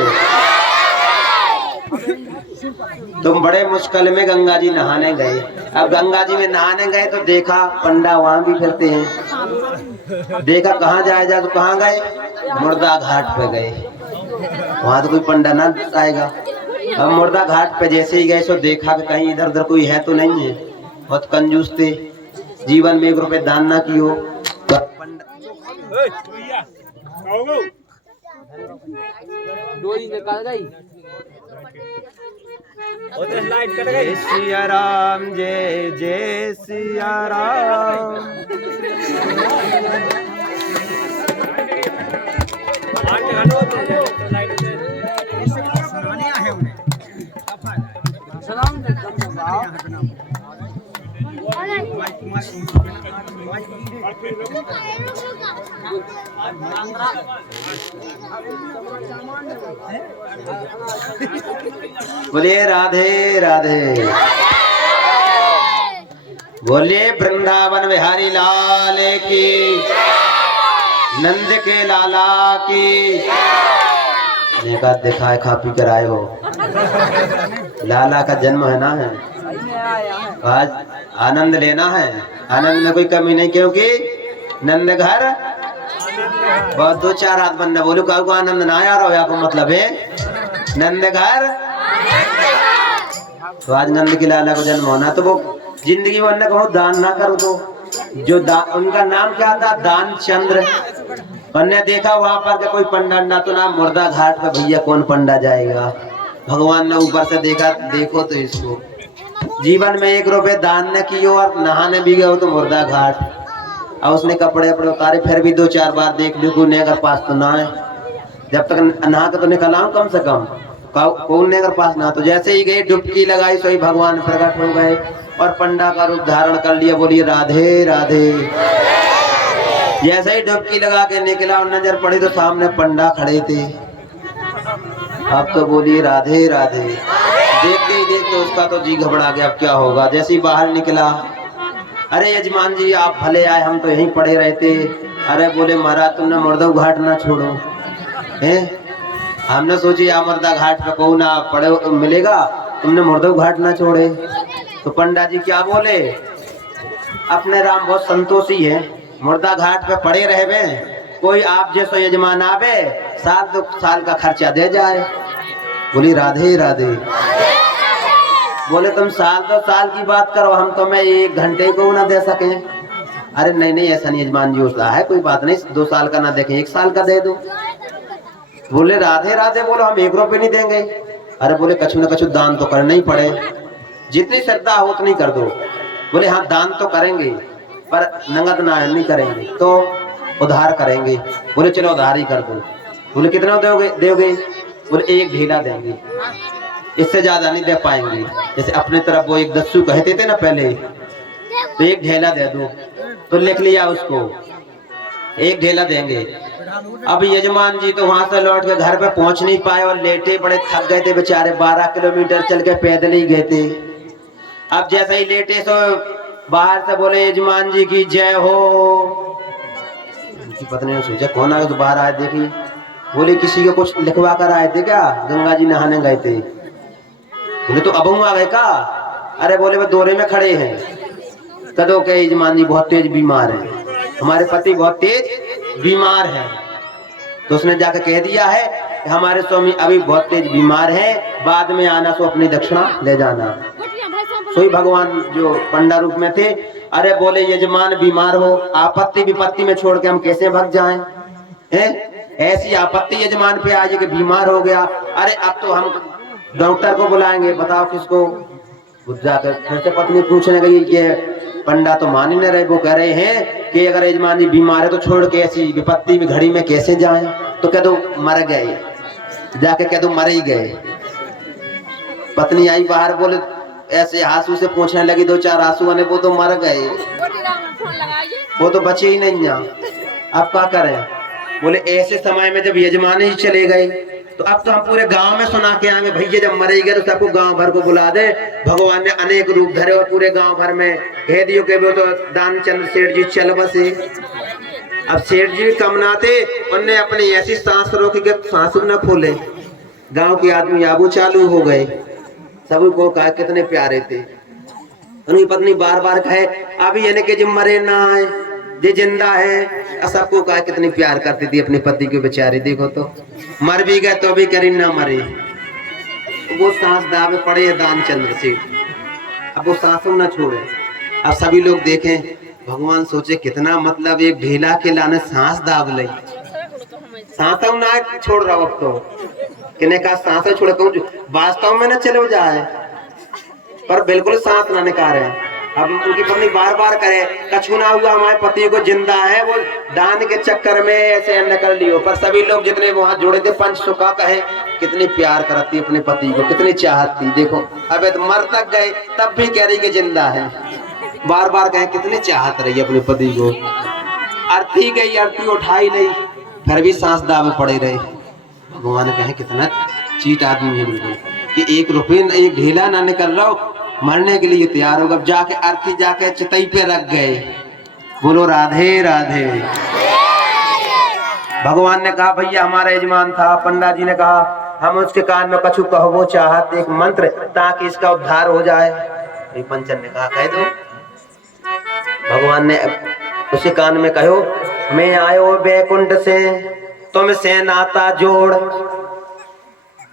तुम बड़े मुश्किल में गंगा जी नहाने गए। अब गंगा जी में नहाने गए तो देखा पंडा वहां भी फिरते हैं। देखा कहाँ जाए तो कहाँ गए, मुर्दा घाट पे गए। वहां तो कोई पंडा ना आएगा। अब मुर्दा घाट पे जैसे ही गए सो देखा कि कहीं इधर उधर कोई है तो नहीं है। बहुत कंजूस थे, जीवन में 1 रुपए दान ना कियो। डोरी निकाल गई। जय सिया राम, जय जय सिया राम। बोलिए राधे राधे, बोलिए वृंदावन बिहारी लाल की, नंद के लाला की। देखा देखा है, खा पी कर आए हो। लाला का जन्म है ना, है आज आनंद लेना है। आनंद में कोई कमी नहीं, क्योंकि नंद घर बहुत दो चार हाथ बनना बोलू को आनंद ना आ रहा हो, मतलब है नंद घर। तो आज नंद की लाला को जन्म होना, तो वो जिंदगी में उन्होंने कहो दान ना करो, तो जो उनका नाम क्या था, दान चंद्र। उन्होंने देखा वहां पर के कोई पंडा ना, तो ना मुर्दा घाट पे भैया कौन पंडा जाएगा। भगवान ने ऊपर से देखा, देखो तो इसको जीवन में 1 रुपए दान न कियो और नहाने भी गए हो तो मुर्दा घाट। और उसने कपड़े अपने उतारे, फिर भी 2-4 बार देख लियो कोई अगर पास तो ना है। जब तक नहा के तो निकला हूं कम से कम, कौन ने अगर पास ना। तो जैसे ही गई डुबकी लगाई, सोई भगवान प्रकट हो गए और पंडा का रूप धारण कर लिया। बोलिए राधे राधे। जैसे ही डुबकी लगा के निकला और नजर पड़ी तो सामने पंडा खड़े थे। अब तो बोलिए राधे राधे। देखते ही देखते उसका तो जी घबरा गया, अब क्या होगा। जैसे ही बाहर निकला, अरे यजमान जी आप भले आए, हम तो यहीं पड़े रहते। अरे बोले महाराज तुमने मुर्दा घाट ना छोड़ो हैं, हमने सोची या मुर्दा घाट पे को ना पड़े मिलेगा, तुमने मुर्दा घाट ना छोड़े। तो पंडा जी क्या बोले, अपने राम बहुत संतोषी है, मुर्दा घाट पे पड़े रहे, कोई आप जैसा यजमान आवे 7 साल का खर्चा दे जाए। बोली राधे राधे। बोले तुम 2 साल की बात करो, हम तो मैं 1 घंटे को ना दे सके। अरे नहीं नहीं ऐसा नहीं यजमान जी, उसका है कोई बात नहीं, 2 साल का ना देखें 1 साल का दे दो। बोले राधे राधे। बोलो हम 1 रुपए नहीं देंगे। अरे बोले कछु न कछु दान तो करना ही पड़े, जितनी श्रद्धा हो उतनी कर दो। बोले हाँ दान तो करेंगे पर नगद ना नहीं करेंगे, तो उधार करेंगे। बोले चलो उधार ही कर दो। बोले कितना दोगे? बोले 1 ढीला देंगे, इससे ज्यादा नहीं दे पाएंगे। जैसे अपने तरफ वो 1 दस्सू कहते थे ना पहले, तो 1 ढेला दे दो। तो लिख लिया उसको, 1 ढेला देंगे। अब यजमान जी तो वहां से लौट के घर पे पहुंच नहीं पाए और लेटे बड़े थक गए थे बेचारे, 12 किलोमीटर चल के पैदल ही गए थे। अब जैसे ही लेटे तो बाहर से बोले यजमान जी की जय हो। उनकी पत्नी ने सोचा कौन आ गया, तो बाहर आए, देखी बोले किसी को कुछ लिखवा कर आए थे क्या, गंगा जी नहाने गए थे। बोले तो अब आ गए का? अरे बोले वो दौरे में खड़े हैं। कदो के यजमान जी बहुत तेज बीमार है, हमारे पति बहुत तेज बीमार है। तो उसने जाकर कह दिया है कि हमारे स्वामी अभी बहुत तेज बीमार है, बाद में आना तो अपनी दक्षिणा ले जाना। सोई भगवान जो पंडा रूप में थे, अरे बोले यजमान बीमार हो, आपत्ति विपत्ति में छोड़ के हम कैसे भग जाएं? ऐसी आपत्ति यजमान पे आज कि बीमार हो गया। अरे अब तो हम डॉक्टर को बुलाएंगे, बताओ किसको? जाकर फिर से पत्नी पूछने गई कि पंडा तो मान ही न रहे, वो कह रहे हैं कि अगर यजमान जी बीमार है तो छोड़ के ऐसी विपत्ति में घड़ी में कैसे जाएं? तो कह दो मर गए, जाके कह दो मर ही गए। पत्नी आई बाहर, बोले ऐसे आंसू से पूछने लगी, 2-4 आंसू आने, वो तो मर गए, वो तो बचे ही नहीं। अब क्या करें? बोले ऐसे समय में जब यजमान ही चले गए तो अब तो हम पूरे गांव में सुना के आएंगे, भैया जब मरे गए तो सबको गांव भर को बुला दे। भगवान ने अनेक रूप धरे और पूरे गांव भर में कह दियो कि वो तो दानचंद्र सेठ जी चल बसे। अब सेठ जी कम ना थे, उनने अपनी ऐसी सांस रोकी कि सांस न खोले। गांव के आदमी आबू चालू हो गए, सभी को कहा कितने प्यारे थे। उनकी पत्नी बार बार कहे अभी यानी कि जब मरे ना आए, जे जिंदा है। सबको कहा कितनी प्यार करती थी अपने पति को बेचारी, देखो तो मर भी गए तो भी करीब ना मरे। वो सांस दावे पड़े दानचंद्र से, अब वो सांसों न छोड़े। अब सभी लोग देखें, भगवान सोचे कितना मतलब एक ढीला के लाने सांस दाब ले, सांसों ना छोड़ रहा अब तो। किने का सांसें छोड़ कहूँ वास्तव में न चले जाए, पर बिल्कुल सांस ना निकाले। अब उनकी पत्नी बार बार करे कछु ना हुआ, हमारे पति को जिंदा है, वो दान के चक्कर में ऐसे न कर लियो। पर सभी लोग जितने वहां जुड़े थे पंच सुखा कहे कितनी प्यार करती अपने पति को, कितनी चाहती। देखो अब तो मर तक गए तब भी कह रही कि जिंदा है, बार बार कहे कितनी चाहत रही अपने पति को। अर्थी गई, अर्थी उठाई नहीं, फिर भी सांस दावे पड़े रहे। भगवान कहे कितना चीट आदमी है बिल्कुल, कि 1 रुपये एक ढीला ना निकल रहा हो, मरने के लिए तैयार होगा। जाके अर्थी जाके चितई पे रख गए। बोलो राधे राधे। भगवान ने कहा भैया हमारा यजमान था, पंडा जी ने कहा हम उसके कान में कछु कहो चाहत एक मंत्र ताकि इसका उद्धार हो जाए। पंचन ने कहा कह दो। भगवान ने उसके कान में कहो मैं आयो बैकुंठ से तुमसे नाता जोड़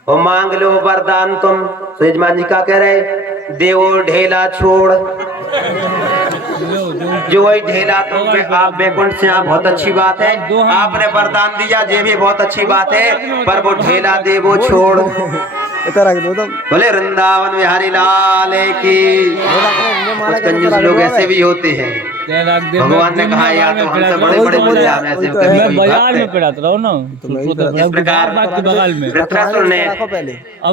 और मांग लो वरदान तुम। तो यजमान जी का कह रहे देवो ढेला छोड़, जो वही ढेला तुम आप बैकुंठ से, आप बहुत अच्छी बात है, आपने वरदान दिया ये भी बहुत अच्छी बात है, पर वो ढेला देवो छोड़। बोले वृंदावन बिहारी लाल की। कंजूस लोग ऐसे भी होते हैं। भगवान ने कहा या तो हमसे बड़े बड़े इंतजाम ऐसे कभी बाजार में पड़ा था ना, इस प्रकार बगल में वृत्रासुर ने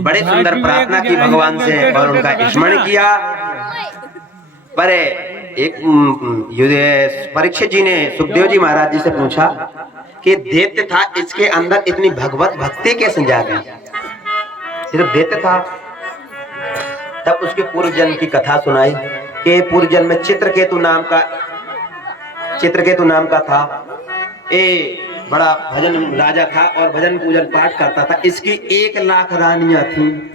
बड़े सुंदर प्रार्थना की भगवान से और उनका स्मरण किया। पर एक परीक्षित जी ने सुखदेव जी महाराज जी से पूछा कि दैत्य था, इसके अंदर इतनी भगवत भक्ति कैसे जा गई? सिर्फ दैत्य था। तब उसके पूर्व जन्म की कथा सुनाई कि पूर्व जन्म में चित्रकेतु नाम का था। ये बड़ा भजन राजा था और भजन पूजन पाठ करता था। इसकी 1 लाख रानियां थी।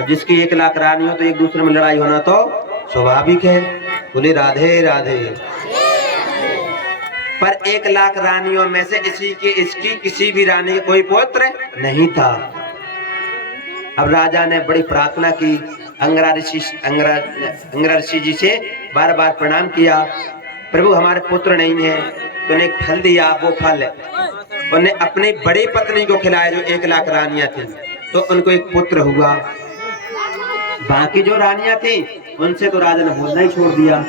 अब जिसकी 1 लाख रानी हो तो एक दूसरे में लड़ाई होना तो स्वाभाविक है। बोले राधे राधे। पर 1 लाख रानियों में से इसकी किसी भी रानी के कोई पुत्र नहीं था। अब राजा ने बड़ी प्रार्थना की, अंगरा ऋषि जी से बार बार प्रणाम किया, प्रभु हमारे पुत्र नहीं है। तो उन्हें फल दिया, वो फल उन्हें अपनी बड़ी पत्नी को खिलाया जो 1 लाख रानियां थी, तो उनको एक पुत्र हुआ। बाकी जो रानियां थी उनसे तो राजा ने बोलना ही छोड़ दिया,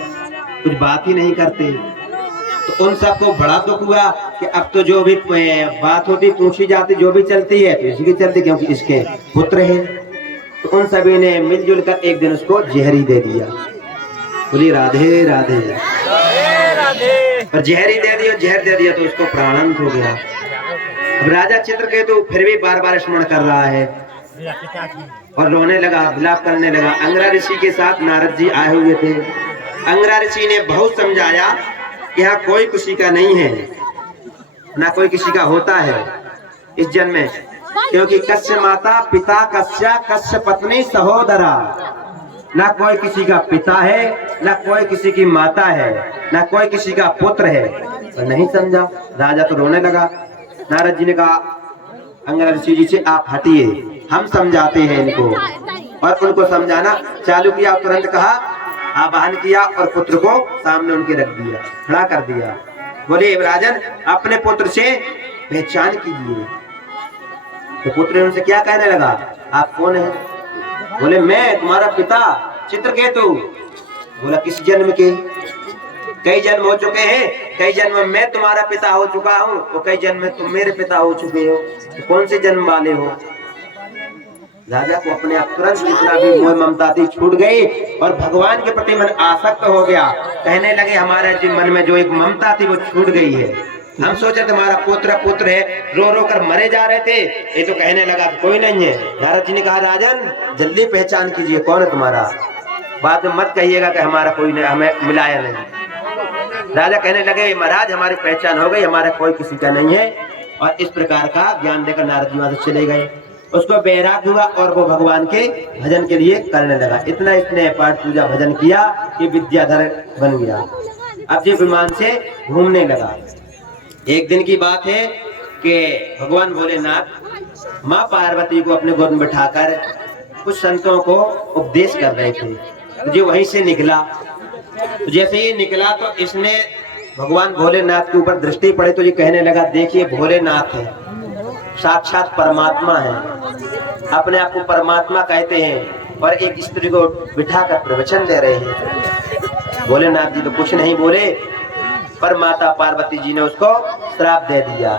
कुछ बात ही नहीं करते। तो उन सबको बड़ा दुख हुआ कि अब तो जो भी बात होती पूछी जाती जो भी चलती है तो इसी की चलती, क्योंकि इसके पुत्र है। तो उन सभी ने मिलजुल कर एक दिन उसको जहरी दे दिया। बोली राधे राधे। और जहरी दे दिया, जहर दे दिया तो उसको प्राणांत हो गया। अब राजा चित्रकेतु फिर भी बार बार स्मरण कर रहा है और रोने लगा, विलाप करने लगा। अंगरा ऋषि के साथ नारद जी आए हुए थे। अंगरा ऋषि ने बहुत समझाया कि यहाँ कोई किसी का नहीं है, ना कोई किसी का होता है इस जन्म में, क्योंकि कश्य माता पिता कश्य पत्नी सहोदरा, ना कोई किसी का पिता है, ना कोई किसी की माता है, ना कोई किसी का पुत्र है। तो नहीं समझा, राजा तो रोने लगा। नारद जी ने कहा अंगरा ऋषि जी से आप हटिए, हम समझाते हैं इनको। और उनको समझाना चालू किया। तुरंत कहा आवाहन किया और पुत्र को सामने उनके रख दिया, खड़ा कर दिया। बोले राजन अपने पुत्र से पहचान कीजिए। तो पुत्र उनसे क्या कहने लगा, आप कौन है? बोले मैं तुम्हारा पिता चित्रकेतु। बोला किस जन्म के? कई जन्म हो चुके हैं, कई जन्म में मैं तुम्हारा पिता हो चुका हूँ, तो कई जन्म में तुम मेरे पिता हो चुके हो। तो कौन से जन्म वाले हो? राजा को अपने आप तुरंत जितना भी मोह ममता थी छूट गई और भगवान के प्रति मन आसक्त हो गया। कहने लगे हमारे मन में जो एक ममता थी वो छूट गई है। हम सोचे तुम्हारा पुत्र है, रो रो कर मरे जा रहे थे, ये तो कहने लगा कोई नहीं है। नारद जी ने कहा राजन जल्दी पहचान कीजिए कौन है तुम्हारा, बाद में मत कहिएगा कि हमारा कोई नहीं, हमें मिलाया नहीं। राजा कहने लगे महाराज हमारी पहचान हो गई, हमारा कोई किसी का नहीं है। और इस प्रकार का ज्ञान देकर नारद जी वहां से चले गए। उसको बैराग हुआ और वो भगवान के भजन के लिए करने लगा। इतना इसने पाठ पूजा भजन किया कि विद्याधर बन गया। अब ये विमान से घूमने लगा। एक दिन की बात है कि भगवान भोलेनाथ माँ पार्वती को अपने गोद में बिठाकर कुछ संतों को उपदेश कर रहे थे। जो वहीं से निकला, जैसे ये निकला तो इसने भगवान भोलेनाथ के ऊपर दृष्टि पड़े तो ये कहने लगा देखिए भोलेनाथ है। साक्षात परमात्मा है, अपने आप को परमात्मा कहते हैं और एक स्त्री को बिठाकर प्रवचन दे रहे हैं। भोलेनाथ जी तो कुछ नहीं बोले, पर माता पार्वती जी ने उसको श्राप दे दिया,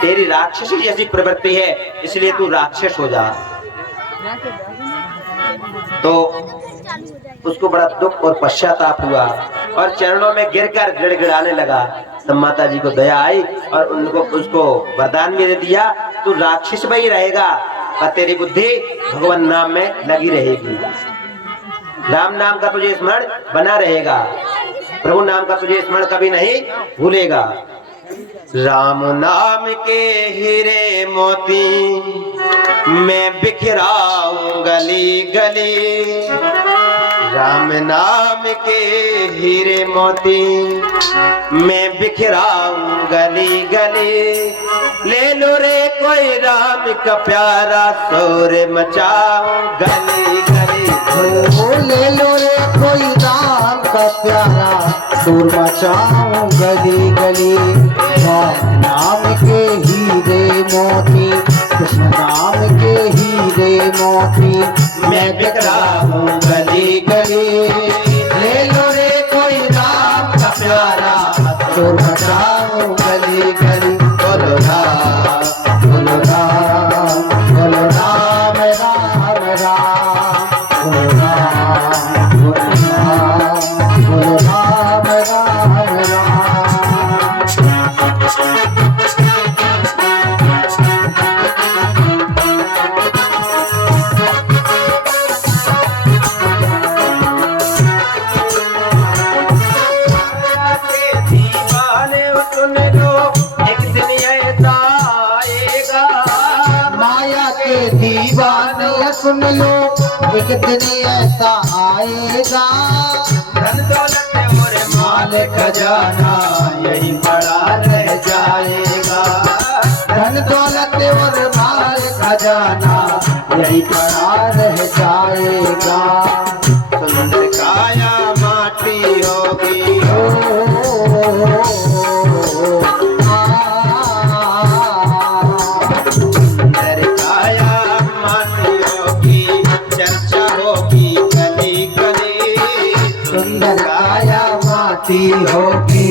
तेरी राक्षसी जैसी प्रवृत्ति है इसलिए तू राक्षस हो जा। तो उसको बड़ा दुख और पश्चाताप हुआ और चरणों में गिरकर गिड़गिड़ाने लगा। तब माता जी को दया आई और उनको उसको वरदान भी दे दिया, तू राक्षस में ही रहेगा और तेरी बुद्धि भगवान नाम में लगी रहेगी, राम नाम का तुझे स्मरण बना रहेगा, प्रभु नाम का तुझे स्मरण कभी नहीं भूलेगा। राम नाम के हीरे मोती मैं बिखराऊं गली गली, राम नाम के हीरे मोती मैं बिखराऊं गली गली, ले लो रे कोई राम का प्यारा शोर मचाऊं गली गली। ओ ले लो रे कोई राम का प्यारा शोर मचाऊं गली गली, राम नाम के हीरे मोती, कृष्ण नाम के हीरे मोती मैं बिखराऊं गली गली, ले लो रे कोई राम का प्यारा शोर मचाऊं गली गली। बोलो राम बोलो राम, बोलो राम राम राम, बोलो राम, बोलो राम, बोलो राम राम राम। दीवाने सुन लो एक दिन ऐसा आएगा, माया के दीवाने सुन लो एक दिन ऐसा आएगा, धन दौलत और माल खजाना यही पड़ा रह जाएगा, धन दौलत और माल खजाना यही पड़ा रह जाएगा। सुंदर काया माटी होगी, सुंदर काया माटी होगी, चर्चा होगी गली गली, सुंदर काया माटी होगी,